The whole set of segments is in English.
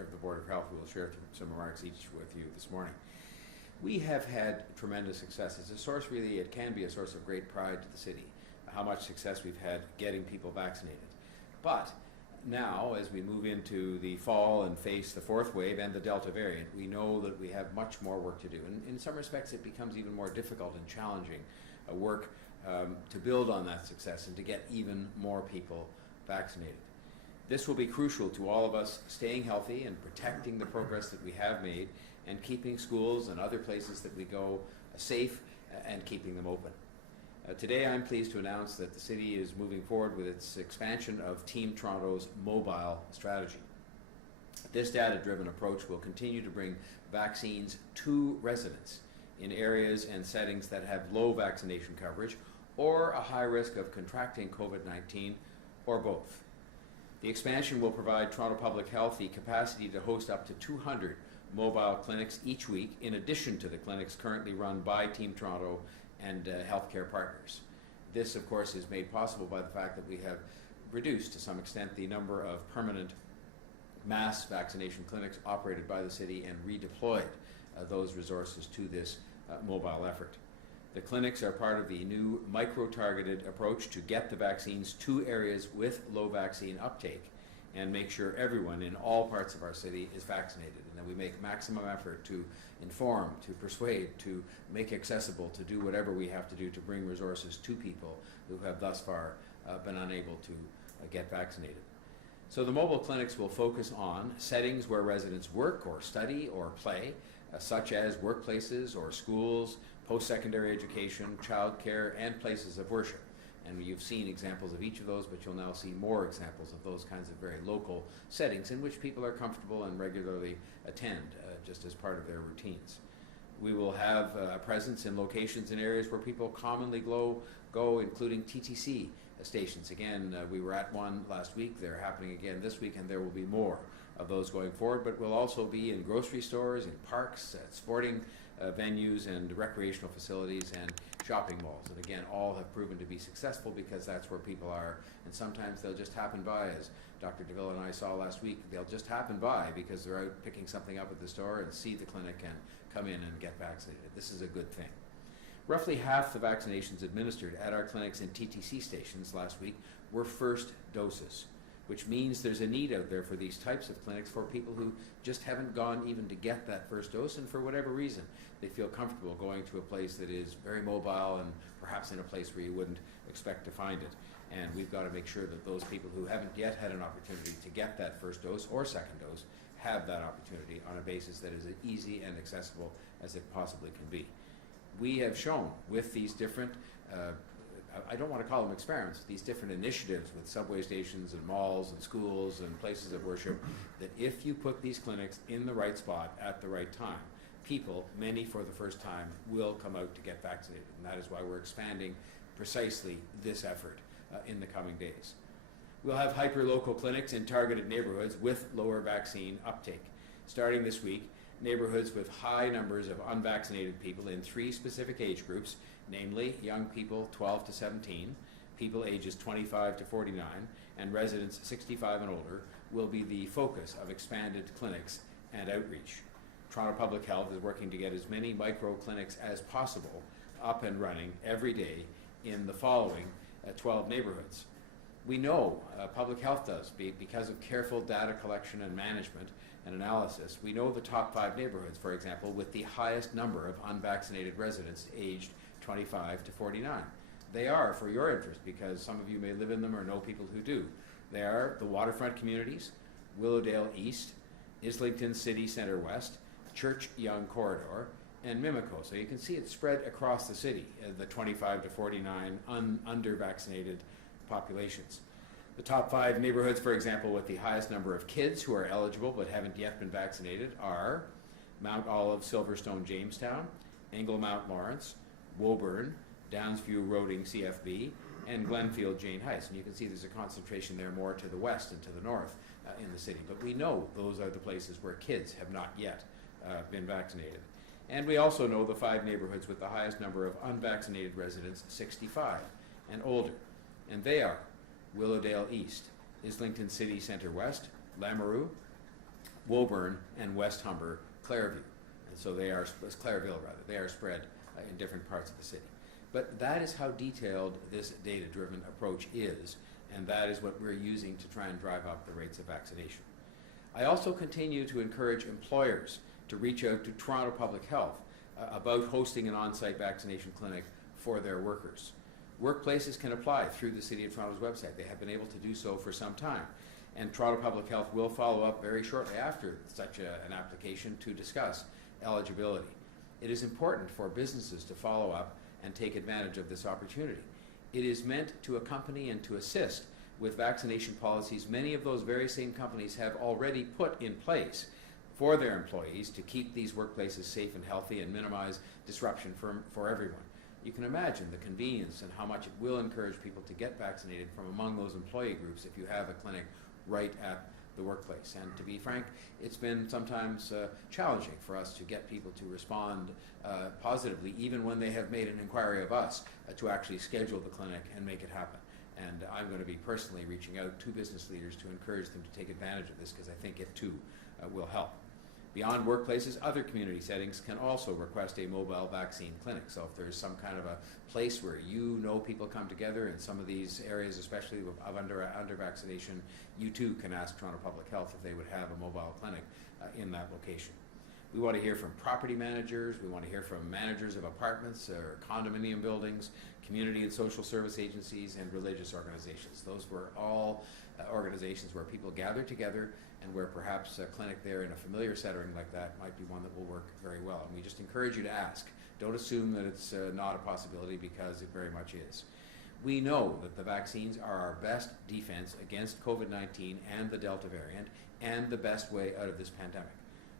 Chair of the Board of Health, who will share some remarks each with you this morning. We have had tremendous success. It's a source, really, it can be a source of great pride to the city, how much success we've had getting people vaccinated. But now, as we move into the fall and face the fourth wave and the Delta variant, we know that we have much more work to do. And in some respects, it becomes even more difficult and challenging work to build on that success and to get even more people vaccinated. This will be crucial to all of us staying healthy and protecting the progress that we have made and keeping schools and other places that we go safe and keeping them open. Today I'm pleased to announce that the city is moving forward with its expansion of Team Toronto's mobile strategy. This data-driven approach will continue to bring vaccines to residents in areas and settings that have low vaccination coverage or a high risk of contracting COVID-19 or both. The expansion will provide Toronto Public Health the capacity to host up to 200 mobile clinics each week, in addition to the clinics currently run by Team Toronto and healthcare partners. This, of course, is made possible by the fact that we have reduced to some extent the number of permanent mass vaccination clinics operated by the city and redeployed those resources to this mobile effort. The clinics are part of the new micro-targeted approach to get the vaccines to areas with low vaccine uptake and make sure everyone in all parts of our city is vaccinated, and that we make maximum effort to inform, to persuade, to make accessible, to do whatever we have to do to bring resources to people who have thus far been unable to get vaccinated. So the mobile clinics will focus on settings where residents work or study or play, such as workplaces or schools, post-secondary education, childcare, and places of worship. And you've seen examples of each of those, but you'll now see more examples of those kinds of very local settings in which people are comfortable and regularly attend, just as part of their routines. We will have a presence in locations and areas where people commonly go, including TTC stations. Again, we were at one last week. They're happening again this week, and there will be more of those going forward. But we'll also be in grocery stores, in parks, at sporting venues and recreational facilities and shopping malls. And again, all have proven to be successful because that's where people are. And sometimes they'll just happen by, as Dr. DeVille and I saw last week, they'll just happen by because they're out picking something up at the store and see the clinic and come in and get vaccinated. This is a good thing. Roughly half the vaccinations administered at our clinics and TTC stations last week were first doses, which means there's a need out there for these types of clinics for people who just haven't gone even to get that first dose, and for whatever reason they feel comfortable going to a place that is very mobile and perhaps in a place where you wouldn't expect to find it. And we've got to make sure that those people who haven't yet had an opportunity to get that first dose or second dose have that opportunity on a basis that is as easy and accessible as it possibly can be. We have shown with these different I don't want to call them experiments, these different initiatives with subway stations and malls and schools and places of worship, that if you put these clinics in the right spot at the right time, people, many for the first time, will come out to get vaccinated. And that is why we're expanding precisely this effort in the coming days. We'll have hyper-local clinics in targeted neighborhoods with lower vaccine uptake. Starting this week, neighborhoods with high numbers of unvaccinated people in 3 specific age groups, namely young people 12 to 17, people ages 25 to 49, and residents 65 and older, will be the focus of expanded clinics and outreach. Toronto Public Health is working to get as many micro-clinics as possible up and running every day in the following 12 neighborhoods. We know, Public Health does, because of careful data collection and management and analysis, we know the top 5 neighborhoods, for example, with the highest number of unvaccinated residents aged 25 to 49. They are for your interest because some of you may live in them or know people who do. They are the waterfront communities, Willowdale East, Islington City Centre West, Church Yonge Corridor, and Mimico. So you can see it spread across the city, the 25 to 49 under-vaccinated populations. The top 5 neighborhoods, for example, with the highest number of kids who are eligible but haven't yet been vaccinated are Mount Olive, Silverstone, Jamestown, Engelmount, Lawrence, Woburn, Downsview, Roding, CFB, and Glenfield, Jane Heights. And you can see there's a concentration there more to the west and to the north in the city. But we know those are the places where kids have not yet been vaccinated. And we also know the 5 neighborhoods with the highest number of unvaccinated residents 65 and older. And they are Willowdale East, Islington City Centre West, Lamoureux, Woburn, and West Humber, Clareview. And so they are, Clareville rather, they are spread in different parts of the city. But that is how detailed this data-driven approach is, and that is what we're using to try and drive up the rates of vaccination. I also continue to encourage employers to reach out to Toronto Public Health about hosting an on-site vaccination clinic for their workers. Workplaces can apply through the City of Toronto's website. They have been able to do so for some time. And Toronto Public Health will follow up very shortly after such an application to discuss eligibility. It is important for businesses to follow up and take advantage of this opportunity. It is meant to accompany and to assist with vaccination policies many of those very same companies have already put in place for their employees to keep these workplaces safe and healthy and minimize disruption for everyone. You can imagine the convenience and how much it will encourage people to get vaccinated from among those employee groups if you have a clinic right at the workplace. And to be frank, it's been sometimes challenging for us to get people to respond positively, even when they have made an inquiry of us to actually schedule the clinic and make it happen. And I'm going to be personally reaching out to business leaders to encourage them to take advantage of this, because I think it too will help. Beyond workplaces, other community settings can also request a mobile vaccine clinic. So if there's some kind of a place where you know people come together in some of these areas, especially of under vaccination, you too can ask Toronto Public Health if they would have a mobile clinic in that location. We want to hear from property managers, we want to hear from managers of apartments or condominium buildings, community and social service agencies, and religious organizations. Those were all organizations where people gather together, and where perhaps a clinic there in a familiar setting like that might be one that will work very well. And we just encourage you to ask. Don't assume that it's not a possibility, because it very much is. We know that the vaccines are our best defense against COVID-19 and the Delta variant, and the best way out of this pandemic.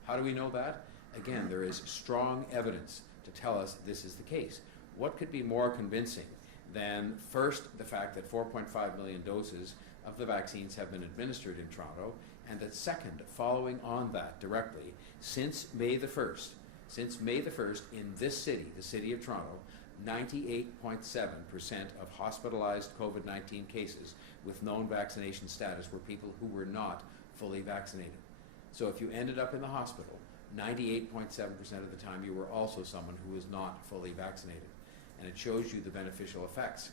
How do we know that? Again, there is strong evidence to tell us this is the case. What could be more convincing than, first, the fact that 4.5 million doses of the vaccines have been administered in Toronto, and that second, following on that directly, since May the 1st, in this city, the City of Toronto, 98.7% of hospitalized COVID-19 cases with known vaccination status were people who were not fully vaccinated. So if you ended up in the hospital, 98.7% of the time you were also someone who was not fully vaccinated. And it shows you the beneficial effects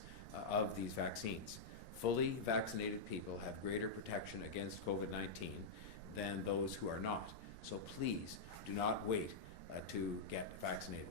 of these vaccines. Fully vaccinated people have greater protection against COVID-19 than those who are not. So please do not wait to get vaccinated.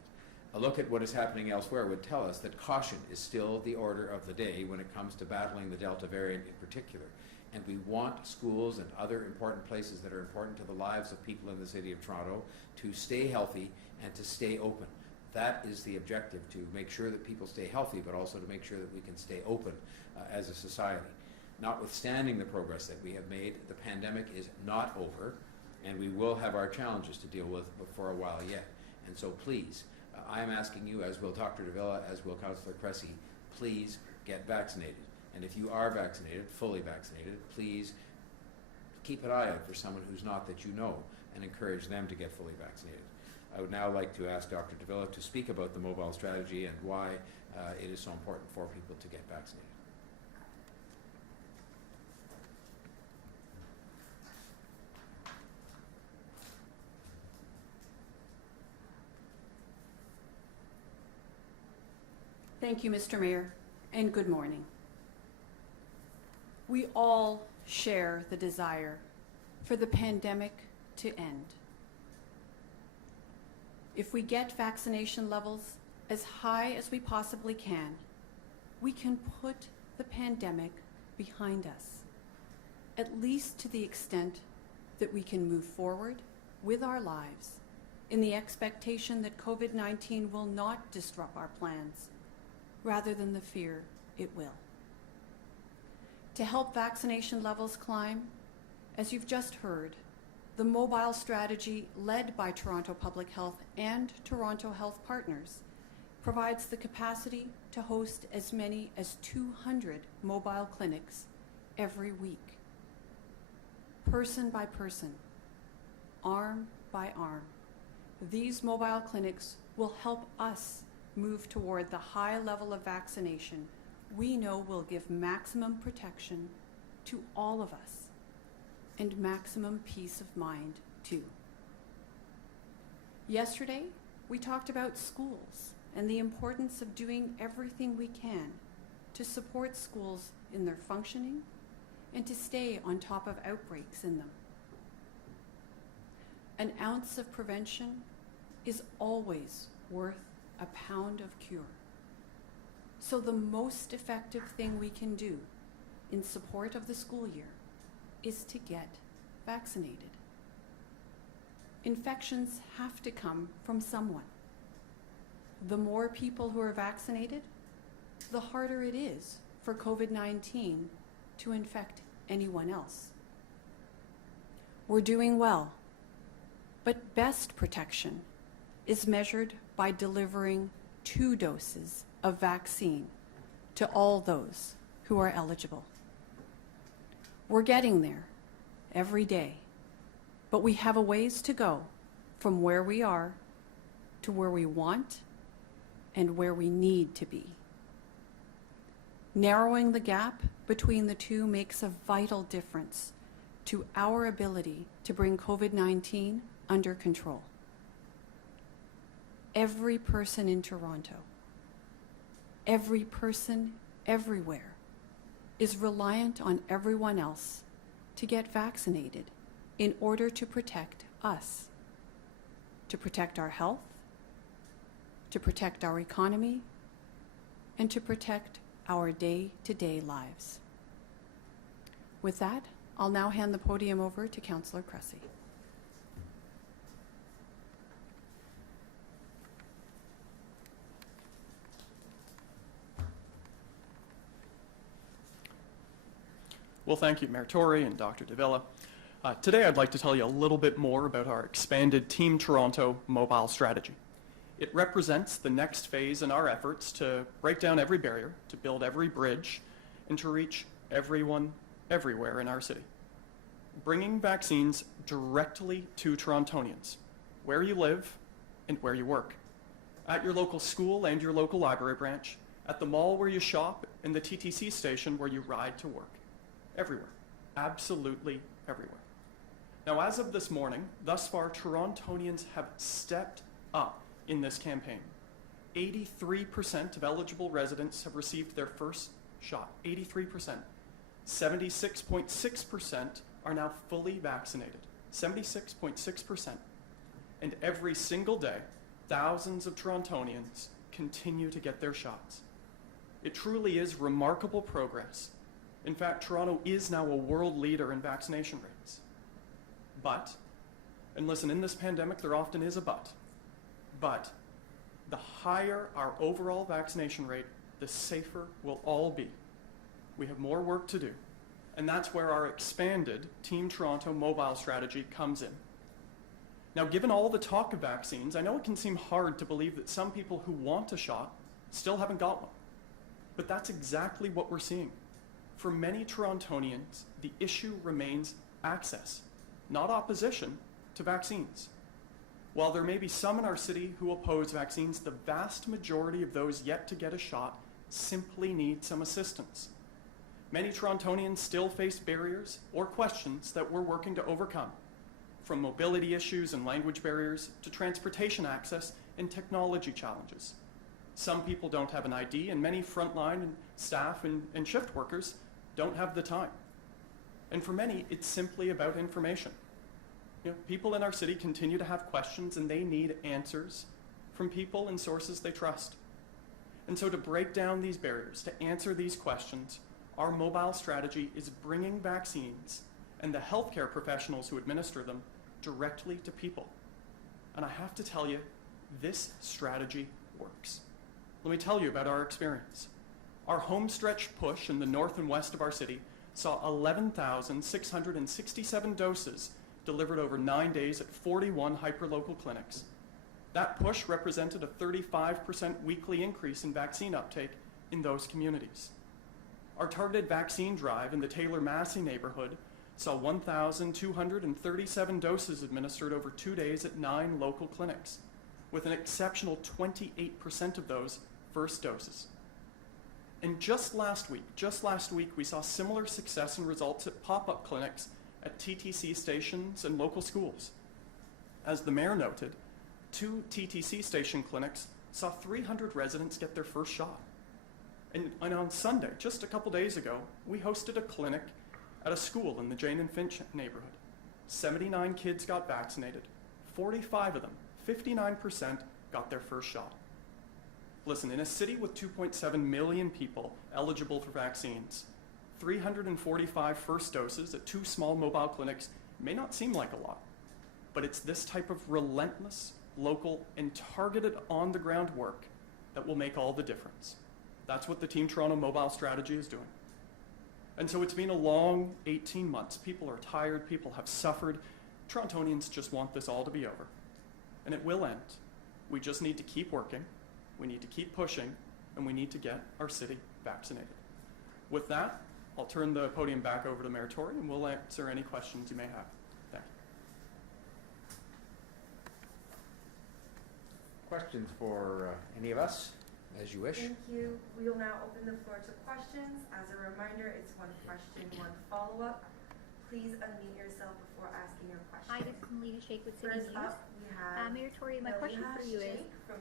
A look at what is happening elsewhere would tell us that caution is still the order of the day when it comes to battling the Delta variant in particular. And we want schools and other important places that are important to the lives of people in the City of Toronto to stay healthy and to stay open. That is the objective, to make sure that people stay healthy, but also to make sure that we can stay open as a society. Notwithstanding the progress that we have made, the pandemic is not over, and we will have our challenges to deal with for a while yet. And so please, I am asking you, as will Dr. Davila, as will Councillor Cressy, please get vaccinated. And if you are vaccinated, fully vaccinated, please keep an eye out for someone who's not that you know, and encourage them to get fully vaccinated. I would now like to ask Dr. Davila to speak about the mobile strategy and why it is so important for people to get vaccinated. Thank you, Mr. Mayor, and good morning. We all share the desire for the pandemic to end. If we get vaccination levels as high as we possibly can, we can put the pandemic behind us, at least to the extent that we can move forward with our lives in the expectation that COVID-19 will not disrupt our plans, rather than the fear it will. To help vaccination levels climb, as you've just heard, the mobile strategy led by Toronto Public Health and Toronto Health Partners provides the capacity to host as many as 200 mobile clinics every week. Person by person, arm by arm, these mobile clinics will help us move toward the high level of vaccination we know will give maximum protection to all of us and maximum peace of mind too. Yesterday, we talked about schools and the importance of doing everything we can to support schools in their functioning and to stay on top of outbreaks in them. An ounce of prevention is always worth a pound of cure. So the most effective thing we can do in support of the school year is to get vaccinated. Infections have to come from someone. The more people who are vaccinated, the harder it is for COVID-19 to infect anyone else. We're doing well, but best protection is measured by delivering 2 doses of vaccine to all those who are eligible. We're getting there every day, but we have a ways to go from where we are to where we want and where we need to be. Narrowing the gap between the two makes a vital difference to our ability to bring COVID-19 under control. Every person in Toronto, every person everywhere is reliant on everyone else to get vaccinated in order to protect us, to protect our health, to protect our economy, and to protect our day-to-day lives. With that, I'll now hand the podium over to Councillor Cressy. Well, thank you, Mayor Tory and Dr. Davila. Today I'd like to tell you a little bit more about our expanded Team Toronto mobile strategy. It represents the next phase in our efforts to break down every barrier, to build every bridge, and to reach everyone, everywhere in our city. Bringing vaccines directly to Torontonians, where you live and where you work, at your local school and your local library branch, at the mall where you shop, and the TTC station where you ride to work. Everywhere. Absolutely everywhere. Now, as of this morning, thus far, Torontonians have stepped up in this campaign. 83% of eligible residents have received their first shot. 83%. 76.6% are now fully vaccinated. 76.6%. And every single day, thousands of Torontonians continue to get their shots. It truly is remarkable progress. In fact, Toronto is now a world leader in vaccination rates. But, and listen, in this pandemic there often is a but the higher our overall vaccination rate, the safer we'll all be. We have more work to do, and that's where our expanded Team Toronto mobile strategy comes in. Now, given all the talk of vaccines, I know it can seem hard to believe that some people who want a shot still haven't got one. But that's exactly what we're seeing. For many Torontonians, the issue remains access, not opposition to vaccines. While there may be some in our city who oppose vaccines, the vast majority of those yet to get a shot simply need some assistance. Many Torontonians still face barriers or questions that we're working to overcome, from mobility issues and language barriers to transportation access and technology challenges. Some people don't have an ID, and many frontline staff and shift workers don't have the time. And for many, it's simply about information. People in our city continue to have questions, and they need answers from people and sources they trust. And so to break down these barriers, to answer these questions, our mobile strategy is bringing vaccines and the healthcare professionals who administer them directly to people. And I have to tell you, this strategy works. Let me tell you about our experience. Our homestretch push in the north and west of our city saw 11,667 doses delivered over 9 days at 41 hyperlocal clinics. That push represented a 35% weekly increase in vaccine uptake in those communities. Our targeted vaccine drive in the Taylor-Massey neighborhood saw 1,237 doses administered over 2 days at 9 local clinics, with an exceptional 28% of those first doses. And just last week, we saw similar success and results at pop-up clinics at TTC stations and local schools, as the mayor noted, 2 TTC station clinics saw 300 residents get their first shot. And on Sunday, just a couple days ago, we hosted a clinic at a school in the Jane and Finch neighborhood. 79 kids got vaccinated. 45 of them, 59%, got their first shot. Listen, in a city with 2.7 million people eligible for vaccines, 345 first doses at 2 small mobile clinics may not seem like a lot, but it's this type of relentless, local, and targeted on-the-ground work that will make all the difference. That's what the Team Toronto mobile strategy is doing. And so it's been a long 18 months. People are tired, people have suffered. Torontonians just want this all to be over. And it will end. We just need to keep working, we need to keep pushing, and we need to get our city vaccinated. With that, I'll turn the podium back over to Mayor Tory, and we'll answer any questions you may have. Thank you. Questions for any of us, as you wish? Thank you. We will now open the floor to questions. As a reminder, it's 1 question, 1 follow-up. Please unmute yourself before asking your question. Hi, this is Melina Sheikh with City First News. up, we have Mayor Tory, my question for you is,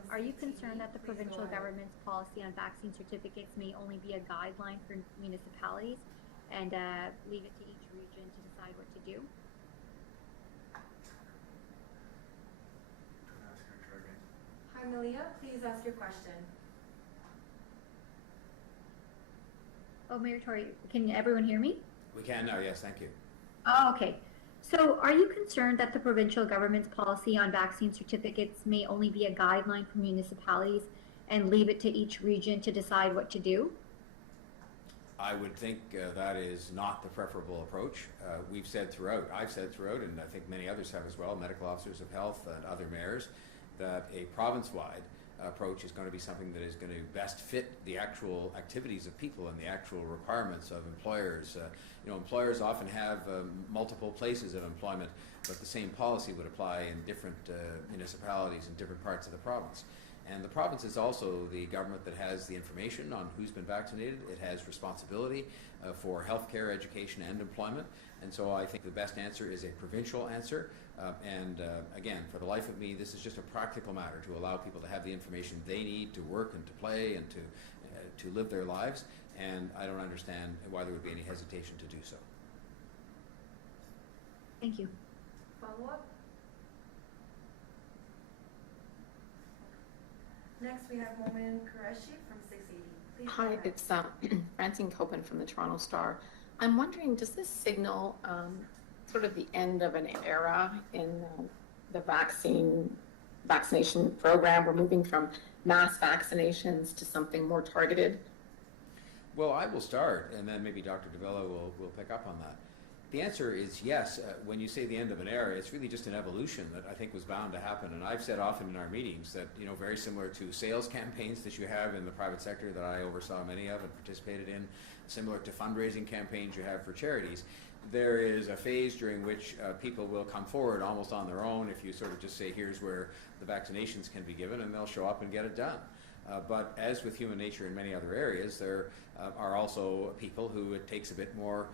are you concerned that the provincial government's policy on vaccine certificates may only be a guideline for municipalities and leave it to each region to decide what to do? Hi, Malia. Please ask your question. Oh, Mayor Tory, can everyone hear me? We can now, yes, thank you. Oh, okay. So are you concerned that the provincial government's policy on vaccine certificates may only be a guideline for municipalities and leave it to each region to decide what to do? I would think that is not the preferable approach. I've said throughout, and I think many others have as well, medical officers of health and other mayors, that a province-wide approach is going to be something that is going to best fit the actual activities of people and the actual requirements of employers. Employers often have multiple places of employment, but the same policy would apply in different municipalities in different parts of the province. And the province is also the government that has the information on who's been vaccinated. It has responsibility for healthcare, education, and employment. And so I think the best answer is a provincial answer. Again, for the life of me, this is just a practical matter to allow people to have the information they need to work and to play and to live their lives. And I don't understand why there would be any hesitation to do so. Thank you. Follow-up? Next, we have Momin Qureshi from 680. Please Hi, go ahead. it's Francine Copen from the Toronto Star. I'm wondering, does this signal sort of the end of an era in the vaccination program? We're moving from mass vaccinations to something more targeted? Well, I will start, and then maybe Dr. Davila will pick up on that. The answer is yes. When you say the end of an era, it's really just an evolution that I think was bound to happen. And I've said often in our meetings that, very similar to sales campaigns that you have in the private sector that I oversaw many of and participated in, similar to fundraising campaigns you have for charities, there is a phase during which people will come forward almost on their own if you sort of just say, here's where the vaccinations can be given, and they'll show up and get it done. But as with human nature in many other areas, there are also people who it takes a bit more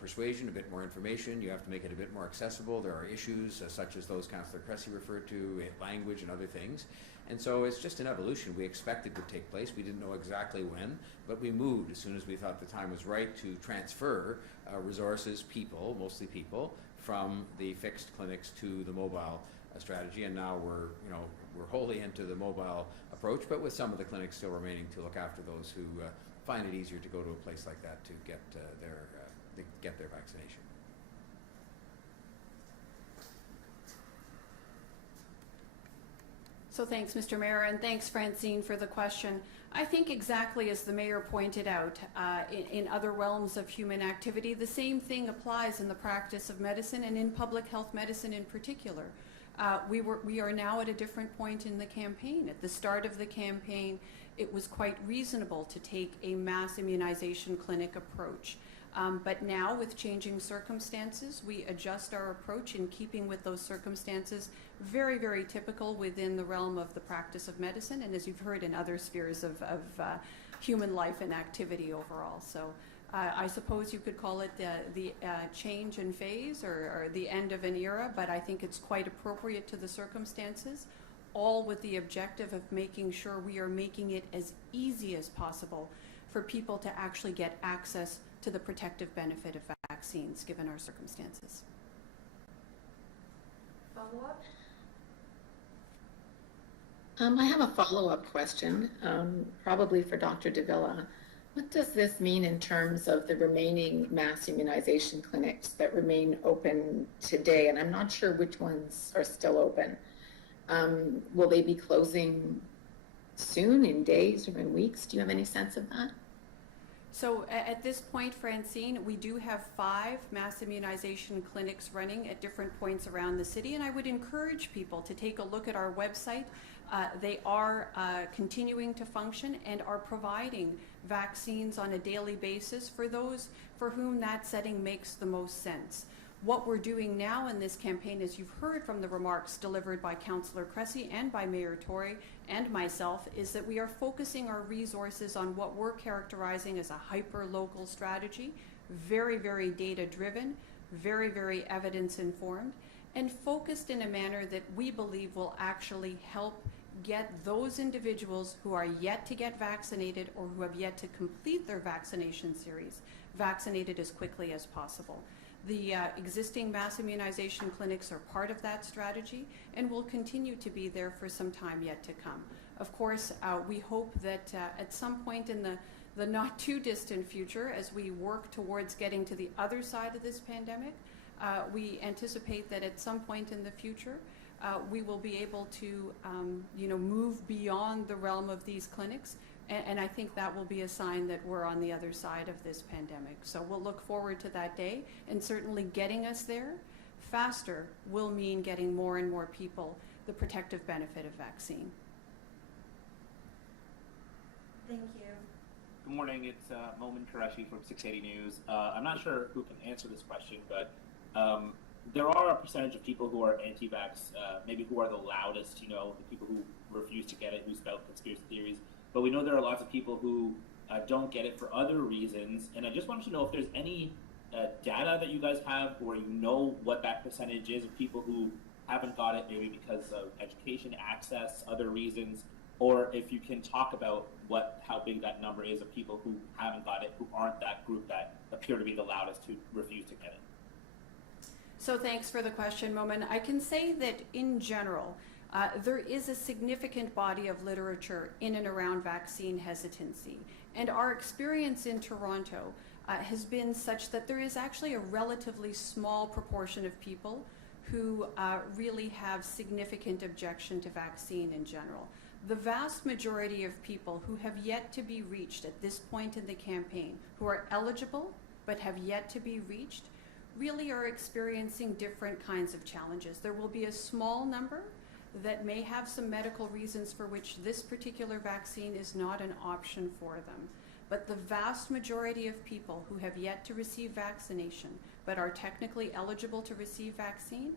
persuasion, a bit more information. You have to make it a bit more accessible. There are issues such as those Councillor Cressy referred to, language and other things. And so it's just an evolution. We expected would take place. We didn't know exactly when, but we moved as soon as we thought the time was right to transfer resources, people, mostly people, from the fixed clinics to the mobile strategy. And now we're wholly into the mobile approach, but with some of the clinics still remaining to look after those who find it easier to go to a place like that to get their vaccination. So thanks, Mr. Mayor, and thanks, Francine, for the question. I think exactly as the Mayor pointed out, in other realms of human activity, the same thing applies in the practice of medicine and in public health medicine in particular. We are now at a different point in the campaign. At the start of the campaign, it was quite reasonable to take a mass immunization clinic approach. But now, with changing circumstances, we adjust our approach in keeping with those circumstances, very, very typical within the realm of the practice of medicine, and as you've heard, in other spheres of human life and activity overall. So I suppose you could call it the change in phase or the end of an era, but I think it's quite appropriate to the circumstances, all with the objective of making sure we are making it as easy as possible for people to actually get access to the protective benefit of vaccines, given our circumstances. Follow-up? I have a follow-up question, probably for Dr. Davila. What does this mean in terms of the remaining mass immunization clinics that remain open today? And I'm not sure which ones are still open. Will they be closing soon, in days or in weeks? Do you have any sense of that? So at this point, Francine, we do have 5 mass immunization clinics running at different points around the city, and I would encourage people to take a look at our website. They are continuing to function and are providing vaccines on a daily basis for those for whom that setting makes the most sense. What we're doing now in this campaign, as you've heard from the remarks delivered by Councillor Cressy and by Mayor Tory and myself, is that we are focusing our resources on what we're characterizing as a hyper-local strategy, very, very data-driven, very, very evidence-informed, and focused in a manner that we believe will actually help get those individuals who are yet to get vaccinated or who have yet to complete their vaccination series vaccinated as quickly as possible. The existing mass immunization clinics are part of that strategy and will continue to be there for some time yet to come. Of course, we hope that at some point in the not too distant future, as we work towards getting to the other side of this pandemic, we anticipate that at some point in the future, we will be able to move beyond the realm of these clinics. And I think that will be a sign that we're on the other side of this pandemic. So we'll look forward to that day, and certainly getting us there faster will mean getting more and more people the protective benefit of vaccine. Thank you. Good morning, it's Momin Qureshi from 680 News. I'm not sure who can answer this question, but there are a percentage of people who are anti-vax, maybe who are the loudest, the people who refuse to get it, who spout conspiracy theories. But we know there are lots of people who don't get it for other reasons. And I just wanted to know if there's any data that you guys have, or what that percentage is of people who haven't got it, maybe because of education, access, other reasons, or if you can talk about how big that number is of people who haven't got it, who aren't that group that appear to be the loudest, who refuse to get it. So thanks for the question, Momin. I can say that in general, there is a significant body of literature in and around vaccine hesitancy. And our experience in Toronto has been such that there is actually a relatively small proportion of people who really have significant objection to vaccine in general. The vast majority of people who have yet to be reached at this point in the campaign, who are eligible but have yet to be reached, really are experiencing different kinds of challenges. There will be a small number that may have some medical reasons for which this particular vaccine is not an option for them. But the vast majority of people who have yet to receive vaccination but are technically eligible to receive vaccine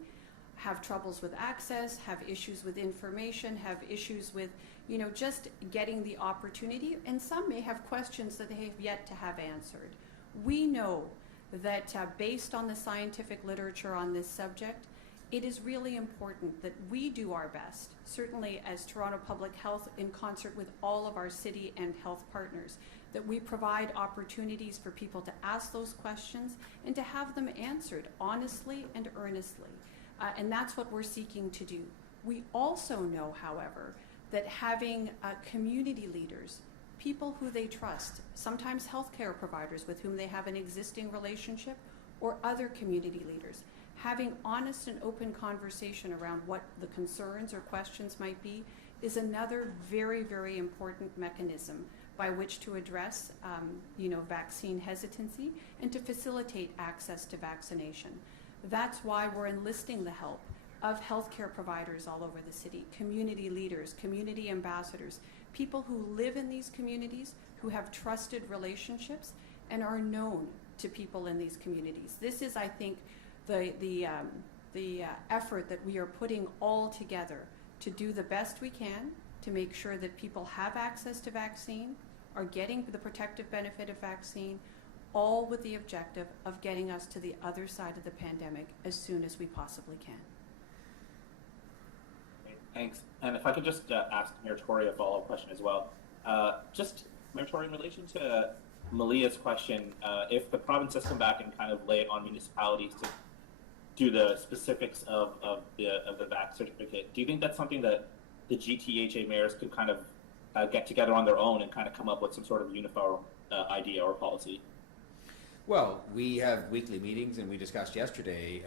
have troubles with access, have issues with information, have issues with, just getting the opportunity, and some may have questions that they have yet to have answered. We know that based on the scientific literature on this subject, it is really important that we do our best, certainly as Toronto Public Health in concert with all of our city and health partners, that we provide opportunities for people to ask those questions and to have them answered honestly and earnestly. And that's what we're seeking to do. We also know, however, that having community leaders, people who they trust, sometimes healthcare providers with whom they have an existing relationship, or other community leaders, having honest and open conversation around what the concerns or questions might be is another very, very important mechanism by which to address vaccine hesitancy and to facilitate access to vaccination. That's why we're enlisting the help of healthcare providers all over the city, community leaders, community ambassadors, people who live in these communities, who have trusted relationships and are known to people in these communities. This is, I think, the effort that we are putting all together to do the best we can to make sure that people have access to vaccine, are getting the protective benefit of vaccine, all with the objective of getting us to the other side of the pandemic as soon as we possibly can. Great, thanks. And if I could just ask Mayor Tory a follow-up question as well. Just, Mayor Tory, in relation to Malia's question, if the province does come back and kind of lay it on municipalities to do the specifics of the vax certificate, do you think that's something that the GTHA mayors could kind of get together on their own and kind of come up with some sort of uniform idea or policy? Well, we have weekly meetings, and we discussed yesterday,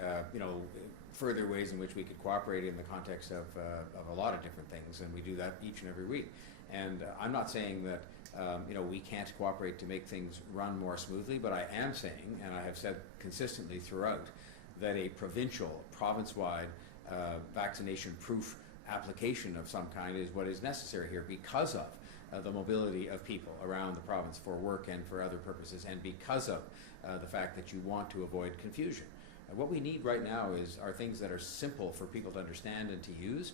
further ways in which we could cooperate in the context of a lot of different things, and we do that each and every week. And I'm not saying that we can't cooperate to make things run more smoothly, but I am saying, and I have said consistently throughout, that a province-wide vaccination proof application of some kind is what is necessary here because of the mobility of people around the province for work and for other purposes, and because of the fact that you want to avoid confusion. What we need right now are things that are simple for people to understand and to use,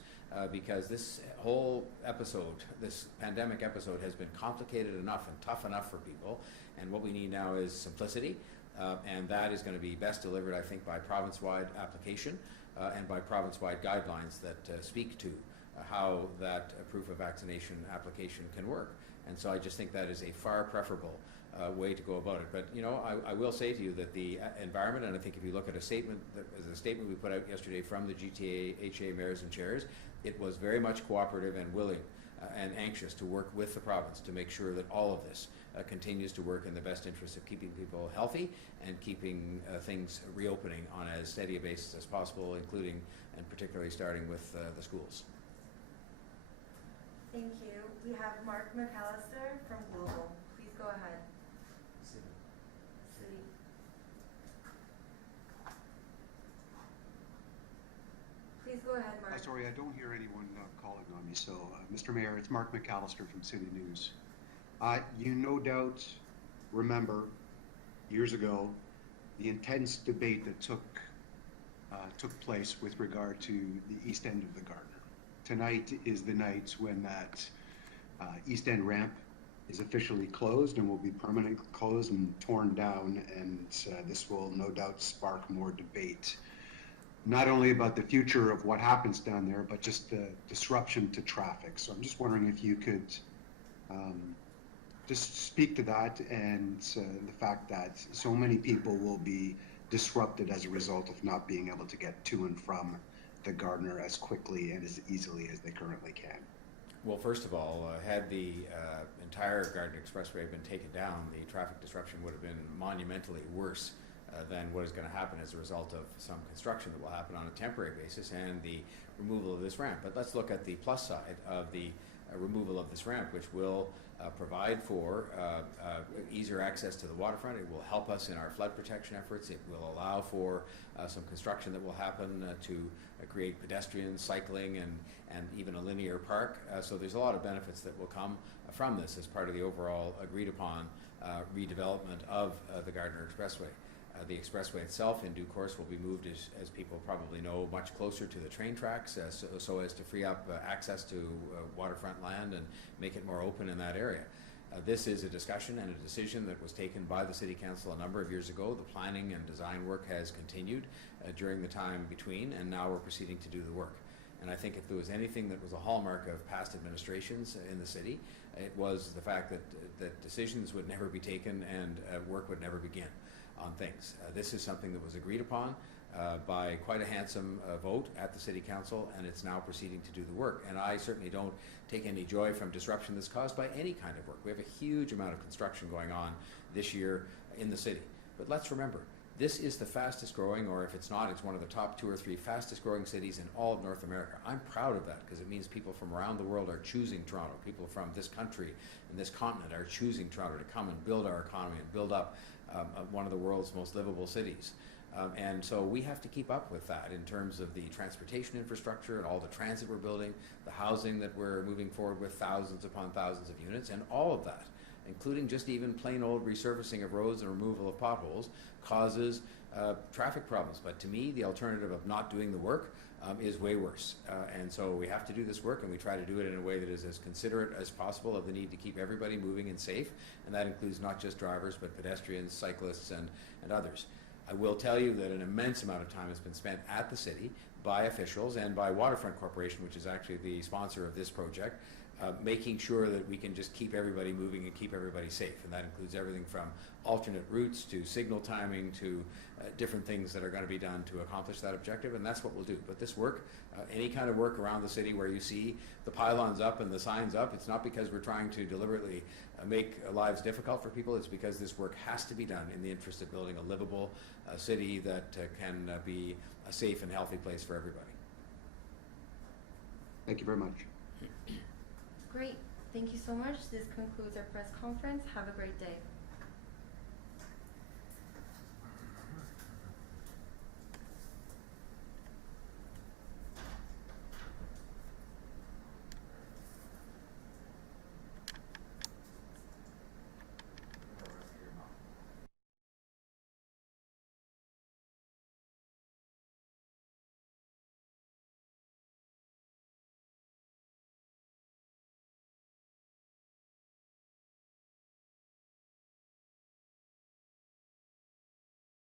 because this whole episode, this pandemic episode, has been complicated enough and tough enough for people, and what we need now is simplicity, and that is going to be best delivered, I think, by province-wide application and by province-wide guidelines that speak to how that proof of vaccination application can work. And so I just think that is a far preferable way to go about it. But I will say to you that the environment, and I think if you look at a statement we put out yesterday from the GTHA mayors and chairs, it was very much cooperative and willing and anxious to work with the province to make sure that all of this continues to work in the best interest of keeping people healthy and keeping things reopening on as steady a basis as possible, including and particularly starting with the schools. Thank you. We have Mark McAllister from Global. Please go ahead. City. Please go ahead, Mark. Sorry, I don't hear anyone calling on me. So, Mr. Mayor, it's Mark McAllister from City News. You no doubt remember years ago the intense debate that took place with regard to the east end of the Gardner. Tonight is the night when that east end ramp is officially closed and will be permanently closed and torn down, and this will no doubt spark more debate, not only about the future of what happens down there, but just the disruption to traffic. So I'm just wondering if you could just speak to that and the fact that so many people will be disrupted as a result of not being able to get to and from the Gardner as quickly and as easily as they currently can. Well, first of all, had the entire Gardner Expressway been taken down, the traffic disruption would have been monumentally worse than what is going to happen as a result of some construction that will happen on a temporary basis and the removal of this ramp. But let's look at the plus side of the removal of this ramp, which will provide for easier access to the waterfront. It will help us in our flood protection efforts. It will allow for some construction that will happen to create pedestrian, cycling, and even a linear park. So there's a lot of benefits that will come from this as part of the overall agreed upon redevelopment of the Gardner Expressway. The expressway itself in due course will be moved, as people probably know, much closer to the train tracks so as to free up access to waterfront land and make it more open in that area. This is a discussion and a decision that was taken by the City Council a number of years ago. The planning and design work has continued during the time between, and now we're proceeding to do the work. And I think if there was anything that was a hallmark of past administrations in the city, it was the fact that decisions would never be taken and work would never begin on things. This is something that was agreed upon by quite a handsome vote at the City Council, and it's now proceeding to do the work. And I certainly don't take any joy from disruption that's caused by any kind of work. We have a huge amount of construction going on this year in the city. But let's remember, this is the fastest growing, or if it's not, it's one of the top 2 or 3 fastest growing cities in all of North America. I'm proud of that because it means people from around the world are choosing Toronto. People from this country and this continent are choosing Toronto to come and build our economy and build up one of the world's most livable cities. And so we have to keep up with that in terms of the transportation infrastructure and all the transit we're building, the housing that we're moving forward with, thousands upon thousands of units, and all of that, including just even plain old resurfacing of roads and removal of potholes, causes traffic problems. But to me, the alternative of not doing the work is way worse. And so we have to do this work, and we try to do it in a way that is as considerate as possible of the need to keep everybody moving and safe, and that includes not just drivers, but pedestrians, cyclists, and others. I will tell you that an immense amount of time has been spent at the city by officials and by Waterfront Corporation, which is actually the sponsor of this project, making sure that we can just keep everybody moving and keep everybody safe. And that includes everything from alternate routes to signal timing to different things that are going to be done to accomplish that objective, and that's what we'll do. But this work, any kind of work around the city where you see the pylons up and the signs up, it's not because we're trying to deliberately make lives difficult for people. It's because this work has to be done in the interest of building a livable city that can be a safe and healthy place for everybody. Thank you very much. Great. Thank you so much. This concludes our press conference. Have a great day.